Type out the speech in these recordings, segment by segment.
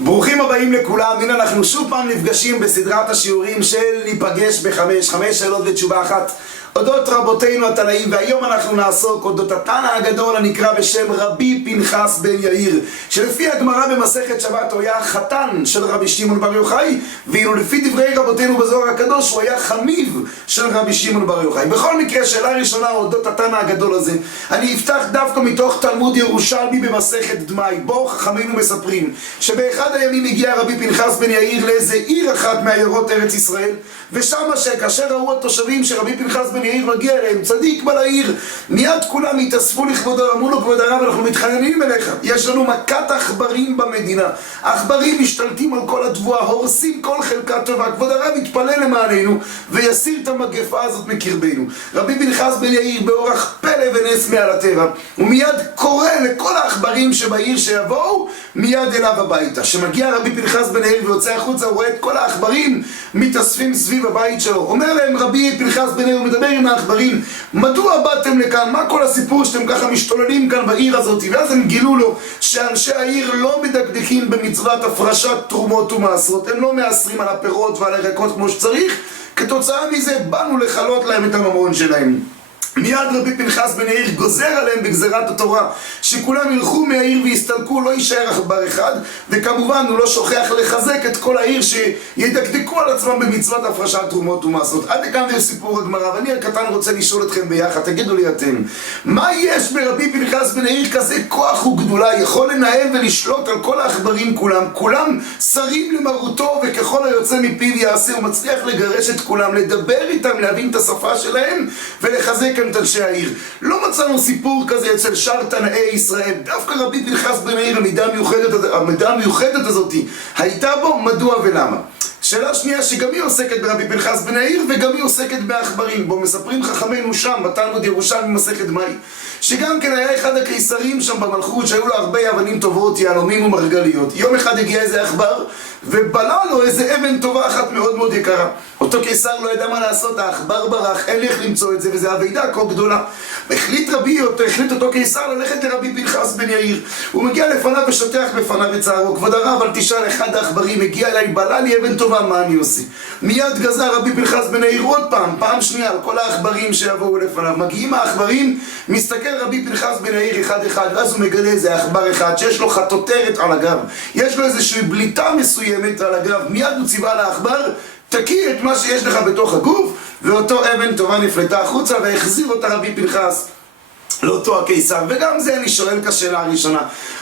ברוכים הבאים לכולם. הנה אנחנו שוב פעם נפגשים בסדרת השיעורים של ניפגש חמש שאלות ותשובה אחת אודות רבותינו התנאים, והיום אנחנו נעסוק אודות התנא הגדול הנקרא בשם רבי פנחס בן יאיר, שלפי הגמרא במסכת שבת הוא היה חתן של רבי שמעון בר יוחאי, ואילו לפי דברי רבותינו בזוהר הקדוש הוא היה חמיו של רבי שמעון בר יוחאי. בכל מקרה, שאלה ראשונה אודות התנא הגדול הזה, אני אפתח דווקא מתוך תלמוד ירושלמי במסכת דמאי, בו חכמינו מספרים שבאחד הימים הגיע רבי פנחס בן יאיר לאיזה עיר אחת מעיירות ארץ ישראל, ושמה שכאשר ראו התושבים שרבי פנחס בן יאיר מגיע אליהם, צדיק בא לעיר, מיד כולם התאספו לכבודו, אמרו לו: כבוד הרב, אנחנו מתחננים אליך, יש לנו מכת עכברים במדינה, עכברים משתלטים על כל התבואה, הורסים כל חלקה טובה, כבוד הרב יתפלל למעננו ויסיר את המגפה הזאת מקרבנו. רבי פנחס בן יאיר באורח פלא ונס מעל הטבע, הוא מיד קורא לכל העכברים שבעיר שיבואו מיד אליו הביתה. שמגיע רבי פנחס בן יאיר ויוצא החוצה, הוא רואה את כל העכברים מתאספים סביב הבית שלו, אומר להם רבי פנחס בן יאיר, הוא מדבר עם העכברים: מדוע באתם לכאן? מה כל הסיפור שאתם ככה משתוללים כאן בעיר הזאת? ואז הם גילו לו שאנשי העיר לא מדקדקים במצוות הפרשת תרומות ומעשרות, הם לא מאסרים על הפירות ועל הירקות כמו שצריך, כתוצאה מזה באנו לחלות להם את הממון שלהם. מיד רבי פנחס בן יאיר גוזר עליהם בגזרת התורה שכולם ילכו מהעיר ויסתלקו, לא יישאר עכבר אחד, וכמובן הוא לא שוכח לחזק את כל העיר שידקדקו על עצמם במצוות הפרשת תרומות ומעשרות. עד לכאן זה סיפור הגמרא, ואני הקטן רוצה לשאול אתכם ביחד, תגידו לי אתם, מה יש ברבי פנחס בן יאיר כזה כוח וגדולה, יכול לנהל ולשלוט על כל העכברים כולם שרים למרותו, וככל היוצא מפיו יעשה, הוא מצליח לגרש את כולם, לדבר איתם, להבין את השפה שלהם ולחזק את אנשי העיר. לא מצאנו סיפור כזה אצל שאר תנאי ישראל, דווקא רבי פנחס בן יאיר המידה המיוחדת הזאת הייתה בו, מדוע ולמה? שאלה שנייה שגם היא עוסקת ברבי פנחס בן יאיר וגם היא עוסקת בעכברים, בו מספרים חכמינו שם בתלמוד ירושלמי במסכת דמאי שגם כן היה אחד הקיסרים שם במלכות שהיו לו הרבה אבנים טובות, יהלומים ומרגליות. יום אחד הגיע איזה עכבר ובלע לו איזה אבן טובה אחת מאוד מאוד יקרה. אותו קיסר לא ידע מה לעשות, העכבר ברח, אין לי איך למצוא את זה, וזה הוועידה כה גדולה. החליט אותו קיסר ללכת לרבי פנחס בן יאיר. הוא מגיע לפניו ושוטח בפניו את צערו: כבוד הרב, אל תשאל, אחד העכברים הגיע אליי, בלע לי אבן טובה, מה אני עושה? מיד גזר רבי פנחס בן יאיר עוד פעם שנייה על כל העכברים שיבואו לפניו. מגיעים העכברים, מסתכל רבי פנחס בן יאיר אחד ואז הוא מגלה איזה עכבר אחד שיש לו חטוטרת על הגב, יש לו איזושהי בליטה מסוימת על הגב. מיד הוא ציווה לעכבר: תקיא את מה שיש לך בתוך הגוף, ואותו אבן טובה נפלטה החוצה והחזיר אותה רבי פנחס לאותו הקיסר. וגם זה אני שואל כשאלה הראשונה,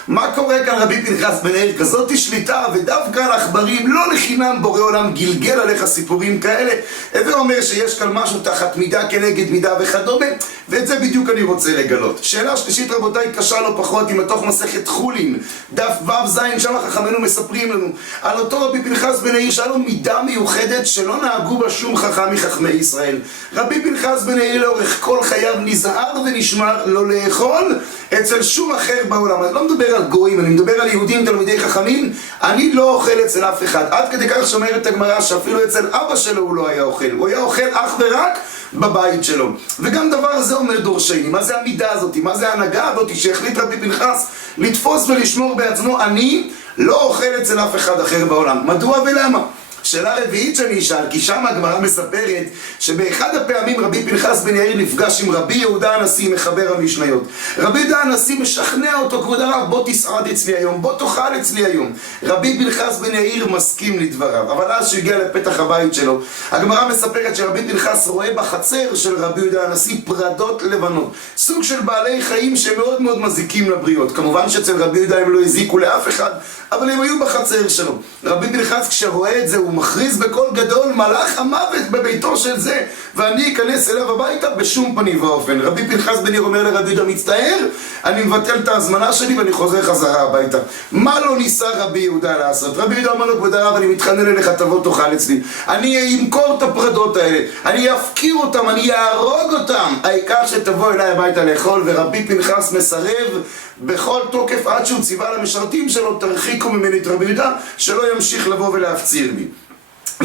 מה קורה כאן רבי פנחס בן יאיר? כזאת שליטה, ודווקא על עכברים, לא לחינם בורא עולם גלגל עליך סיפורים כאלה, ואומר שיש כאן משהו תחת מידה כנגד מידה וכדומה, ואת זה בדיוק אני רוצה לגלות. שאלה שלישית רבותיי, קשה לא פחות, היא מתוך מסכת חולין דף ו' ז', שם חכמינו מספרים לנו על אותו רבי פנחס בן יאיר שהיה לו מידה מיוחדת שלא נהגו בה שום חכם מחכמי ישראל. רבי פנחס בן יאיר לאורך כל חייו נזהר ונשמר לא לאכול אצל שום אחר בעולם. אני לא מדבר על גויים, אני מדבר על יהודים תלמידי חכמים. אני לא אוכל אצל אף אחד, עד כדי כך שאומרת הגמרא שאפילו אצל אבא שלו הוא לא היה אוכל, הוא היה אוכל אך ורק בבית שלו. וגם דבר הזה אומר דורשני, מה זה המידה הזאת, מה זה ההנהגה הזאת שהחליט רבי פנחס לתפוס ולשמור בעצמו: אני לא אוכל אצל אף אחד אחר בעולם. מדוע ולמה? שאלה רביעית שאני אשאל, כי שם הגמרא מספרת שבאחד הפעמים רבי פנחס בן יאיר נפגש עם רבי יהודה הנשיא מחבר המשניות. רבי יהודה הנשיא משכנע אותו: כבוד הרב, בוא תסעד אצלי היום, בוא תאכל אצלי היום. רבי פנחס בן יאיר מסכים לדבריו, אבל אז שהגיע לפתח הבית שלו, הגמרא מספרת שרבי פנחס רואה בחצר של רבי יהודה הנשיא פרדות לבנות, סוג של בעלי חיים שמאוד מאוד מזיקים לבריות. כמובן שאצל רבי יהודה הם לא הזיקו לאף אחד, אבל הם היו בחצר שלו. רבי פנחס כשרואה את זה הוא מכריז בקול גדול: מלאך המוות בביתו של זה, ואני אכנס אליו הביתה בשום פנים ואופן. רבי פנחס בן יאיר אומר לרבי יהודה: מצטער, אני מבטל את ההזמנה שלי ואני חוזר חזרה הביתה. מה לא ניסה רבי יהודה לעשות? רבי יהודה אומר לו: כבוד הרב, אני מתחנן אליך, תבוא תאכל אצלי, אני אמכור את הפרדות האלה, אני אפקיר אותם, אני אהרוג אותם, העיקר שתבוא אליי הביתה לאכול. ורבי פנחס מסרב בכל תוקף עד שהוא ציווה למשרתים שלו: תרחיקו ממני את רבי יהודה, שלא ימשיך לבוא ולהפציר בי.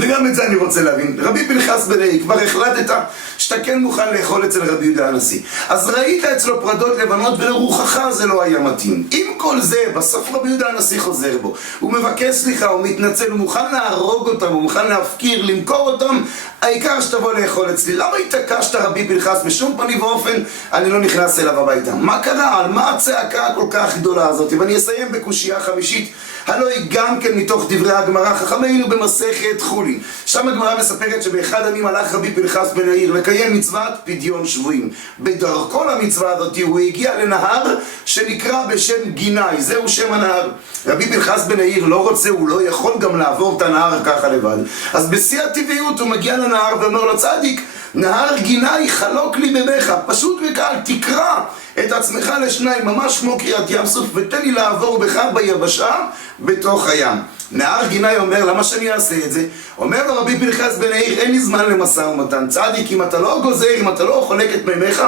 וגם את זה אני רוצה להבין. רבי פנחס בן יאיר, כבר החלטת שאתה כן מוכן לאכול אצל רבי יהודה הנשיא. אז ראית אצלו פרדות לבנות ולרוחך זה לא היה מתאים. עם כל זה, בסוף רבי יהודה הנשיא חוזר בו. הוא מבקש סליחה, הוא מתנצל, הוא מוכן להרוג אותם, הוא מוכן להפקיר, למכור אותם. העיקר שתבוא לאכול אצלי. למה התעקשת רבי פנחס? בשום פנים ואופן אני לא נכנס אליו הביתה. מה קרה? על מה הצעקה כל כך גדולה הזאת? ואני אסיים בקושייה חמישית. הלוא היא גם כן מתוך דברי הגמרא, חכמינו במסכת חולין. שם הגמרא מספרת שבאחד הימים הלך רבי פנחס בן יאיר לקיים מצוות פדיון שבויים. בדרכו למצווה הזאת הוא הגיע לנהר שנקרא בשם גיני, זהו שם הנהר. רבי פנחס בן יאיר לא רוצה, הוא לא יכול גם לעבור את הנהר ככה לבד. אז בשיא הטבעיות הוא מגיע לנהר ואומר לו, צדיק, נהר גיני חלוק לי ממך, פשוט וקל, תקרא את עצמך לשניים, ממש כמו קריאת ים סוף, ותן לי לעבור בך ביבשה בתוך הים. נהר גיני אומר, למה שאני אעשה את זה? אומר לו רבי פנחס בן יאיר, אין לי זמן למשא ומתן. צדיק, אם אתה לא גוזר, אם אתה לא חולק את מימיך,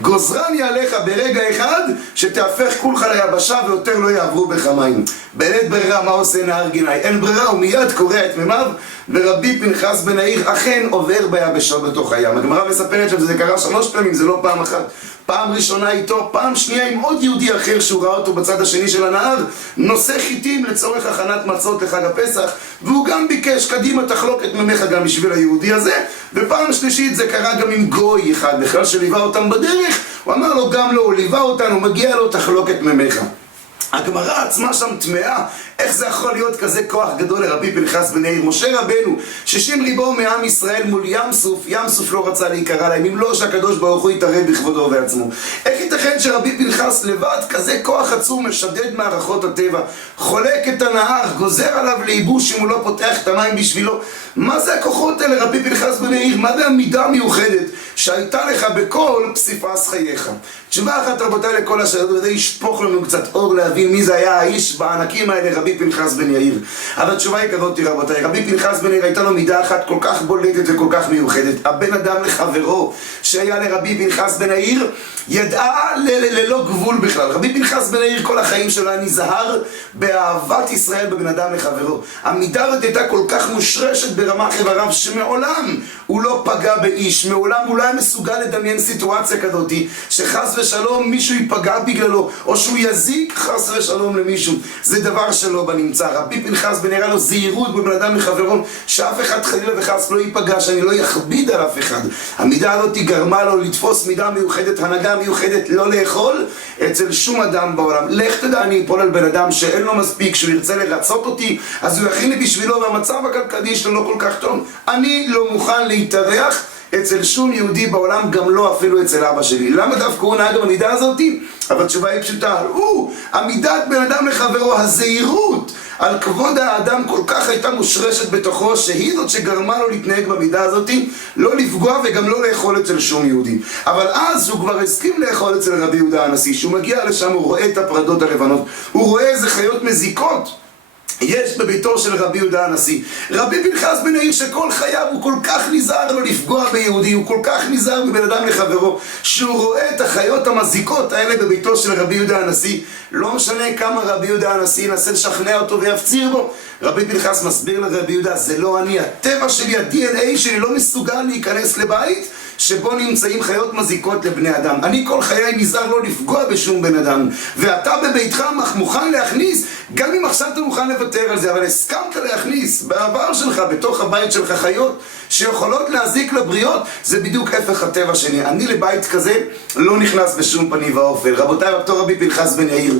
גוזרני עליך ברגע אחד שתהפך כולך ליבשה ויותר לא יעברו בך מים. בלית ברירה, מה עושה נהר גיני? אין ברירה, הוא מיד קורע את מימיו, ורבי פנחס בן יאיר אכן עובר ביבשה בתוך הים. הגמרא מספרת שזה קרה 3 פעמים, זה לא פעם אחת. פעם ראשונה איתו, פעם שנייה עם עוד יהודי אחר שהוא ראה אותו בצד השני של הנהר, נושא חיטים לצורך הכנת מצות לחג הפסח, והוא גם ביקש, קדימה תחלוק את ממך גם בשביל היהודי הזה. ופעם שלישית זה קרה גם עם גוי אחד, בכלל שליווה אותם בדרך, הוא אמר לו גם לא, הוא ליווה אותנו, מגיע לו תחלוק את ממך. הגמרא עצמה שם תמאה, איך זה יכול להיות כזה כוח גדול לרבי פנחס בן יאיר? משה רבנו, 60 ריבו מעם ישראל מול ים סוף לא רצה להיקרא להם, אם לא שהקדוש ברוך הוא יתערב בכבודו ובעצמו. איך ייתכן שרבי פנחס לבד, כזה כוח עצום, משדד מערכות הטבע, חולק את הנהר, גוזר עליו לייבוש אם הוא לא פותח את המים בשבילו? מה זה הכוחות האלה רבי פנחס בן יאיר? מה זה המידה המיוחדת שהייתה לך בכל פסיפס חייך? תשובה אחת רבותיי לכל השאלות, וזה ישפוך לנו קצת אור להבין מי זה היה האיש בענקים האלה, רבי פנחס בן יאיר. אבל התשובה היא כזאת רבותיי, רבי פנחס בן יאיר הייתה לו מידה אחת כל כך בולטת וכל כך מיוחדת. הבן אדם לחברו שהיה לרבי פנחס בן יאיר ידעה ללא גבול בכלל. רבי פנחס בן יאיר כל החיים שלו היה נזהר באהבת ישראל בבן אדם לחברו. המידה הזאת הייתה כל כך מושרשת ברמה חבריו שמעולם הוא לא פגע באיש, מעולם הוא לא היה מסוגל לדמיין סיטואציה כזאת שחס ושלום מישהו ייפגע בגללו או שהוא יזיק חס ושלום למישהו. זה דבר שלא בנמצא. רבי פנחס בן יאיר לו זהירות בבן אדם לחברו, שאף אחד חלילה וחס לא ייפגע, שאני לא יכביד על אף אחד. המידה הזאת גרמה לו לתפוס מידה מיוחדת, הנהגה מיוחדת, לא לאכול אצל שום אדם בעולם. לך תדע, אני אפול על בן אדם שאין לו מספיק, שהוא ירצה לרצות אותי אז הוא יכין לי בשבילו, והמצב הכלכלי שלו לא כל כך טוב, אני לא מוכן להתארח אצל שום יהודי בעולם, גם לא אפילו אצל אבא שלי. למה דווקא הוא נהג במידה הזאת? אבל התשובה היא פשוטה, עמידת בן אדם לחברו, הזהירות על כבוד האדם כל כך הייתה מושרשת בתוכו, שהיא זאת שגרמה לו להתנהג במידה הזאת, לא לפגוע וגם לא לאכול אצל שום יהודי. אבל אז הוא כבר הסכים לאכול אצל רבי יהודה הנשיא. שהוא מגיע לשם הוא רואה את הפרדות הלבנות, הוא רואה איזה חיות מזיקות יש בביתו של רבי יהודה הנשיא. רבי פנחס בן יאיר שכל חייו הוא כל כך נזהר לא לפגוע ביהודי, הוא כל כך נזהר בבן אדם לחברו, שהוא רואה את החיות המזיקות האלה בביתו של רבי יהודה הנשיא. לא משנה כמה רבי יהודה הנשיא ינסה לשכנע אותו ויפציר בו, רבי פנחס מסביר לרבי יהודה, זה לא אני, הטבע שלי, ה-DNA שלי לא מסוגל להיכנס לבית שבו נמצאים חיות מזיקות לבני אדם. אני כל חיי נזהר לא לפגוע בשום בן אדם, ואתה בביתך מוכן להכניס, גם אם עכשיו אתה מוכן לוותר על זה, אבל הסכמת להכניס בעבר שלך, בתוך הבית שלך, חיות שיכולות להזיק לבריות. זה בדיוק הפך הטבע שלי. אני לבית כזה לא נכנס בשום פנים ואופן. רבותיי, אותו רבי פנחס בן יאיר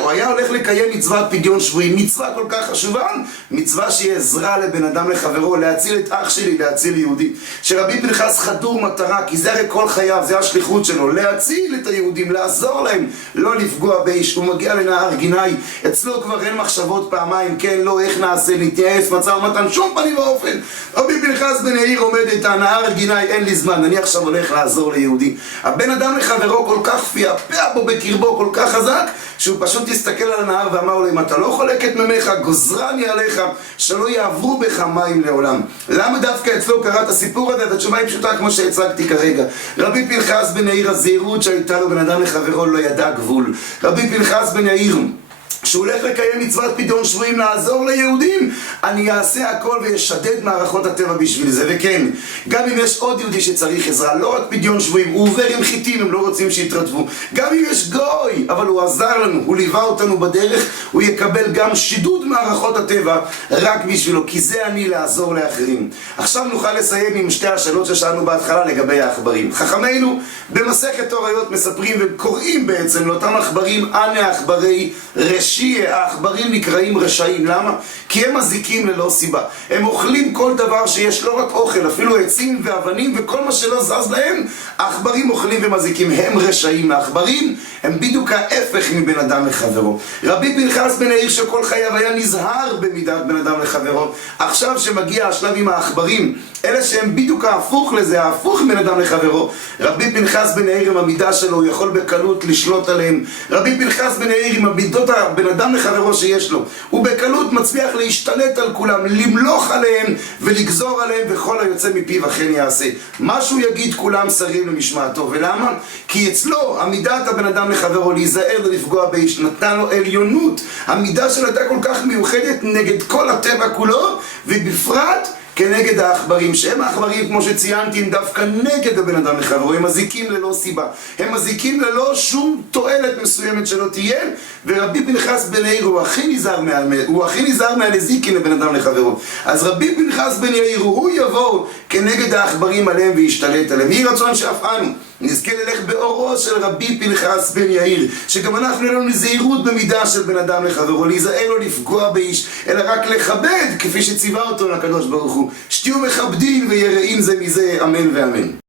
הוא היה הולך לקיים מצוות פדיון שבויים, מצווה כל כך חשובה, מצווה שהיא עזרה לבן אדם לחברו, להציל את אח שלי, להציל יהודי. שרבי פנחס חדור מטרה, כי זה הרי כל חייו, זה השליחות שלו, להציל את היהודים, לעזור להם, לא לפגוע באיש. הוא מגיע לנהר גיני, אצלו כבר אין מחשבות פעמיים, כן, לא, איך נעשה, נתייעץ, מצא ומתן, שום פנים ואופן. רבי פנחס בן יאיר עומד את הנהר גיני, אין לי זמן, אני עכשיו הולך לעזור ליהודי. הבן אדם לחברו כל כך פיאפע בו בקרבו, כל כך חזק, שהוא פשוט הסתכל על הנהר ואמר לו, אם אתה לא חולק את ממך, גוזרני עליך, שלא יעברו בך מים לעולם. למה דווקא אצלו קרא את הסיפור הזה? התשובה היא פשוטה כמו שהצגתי כרגע. רבי פנחס בן יאיר, הזהירות שהייתה לו בן אדם לחברו לא ידע גבול. רבי פנחס בן יאיר שהוא הולך לקיים מצוות פדיון שבויים, לעזור ליהודים, אני אעשה הכל וישדד מערכות הטבע בשביל זה. וכן, גם אם יש עוד יהודי שצריך עזרה, לא רק פדיון שבויים, הוא עובר עם חיטים, הם לא רוצים שיתרדבו. גם אם יש גוי, אבל הוא עזר לנו, הוא ליווה אותנו בדרך, הוא יקבל גם שידוד מערכות הטבע רק בשבילו, כי זה אני לעזור לאחרים. עכשיו נוכל לסיים עם שתי השאלות ששאלנו בהתחלה לגבי העכברים. חכמינו במסכת תוריות מספרים וקוראים בעצם לאותם עכברים, אנה עכברי רש"י, העכברים נקראים רשעים. למה? כי הם מזיקים ללא סיבה. הם אוכלים כל דבר שיש, לא רק אוכל, אפילו עצים ואבנים וכל מה שלא זז להם, העכברים אוכלים ומזיקים. הם רשעים. העכברים הם בדיוק ההפך מבן אדם לחברו. רבי פנחס בן יאיר שכל חייו היה נזהר במידת בן אדם לחברו, עכשיו שמגיע השלב עם העכברים, אלה שהם בדיוק ההפוך לזה, ההפוך מבן אדם לחברו, רבי פנחס בן יאיר עם המידה שלו, הוא יכול בקלות לשלוט עליהם. רבי פנחס בן יאיר עם המידות הבן אדם לחברו שיש לו, הוא בקלות מצליח להשתלט על כולם, למלוך עליהם ולגזור עליהם, וכל היוצא מפיו אכן יעשה. מה שהוא יגיד כולם שרים למשמעתו. ולמה? כי אצלו המידת הבן אדם לחברו להיזהר ולפגוע באיש, נתנה לו עליונות. המידה שלו הייתה כל כך מיוחדת נגד כל הטבע כולו, ובפרט כנגד העכברים, שהם העכברים, כמו שציינתי, הם דווקא נגד הבן אדם לחברו, הם מזיקים ללא סיבה, הם מזיקים ללא שום תועלת מסוימת שלא תהיה. ורבי פנחס בן יאיר הוא הכי נזהר מהנזיקין לבן אדם לחברו. אז רבי פנחס בן יאיר הוא יבוא כנגד העכברים עליהם וישתלט עליהם. יהי רצון שאף אנו נזכה ללך באורו של רבי פנחס בן יאיר, שגם אנחנו נהיה לנו זהירות במידה של בן אדם לחברו, להיזהר לא לפגוע באיש, אלא רק לכבד כפי שציווה אותו לקדוש ברוך הוא. שתהיו מכבדים ויראים זה מזה, אמן ואמן.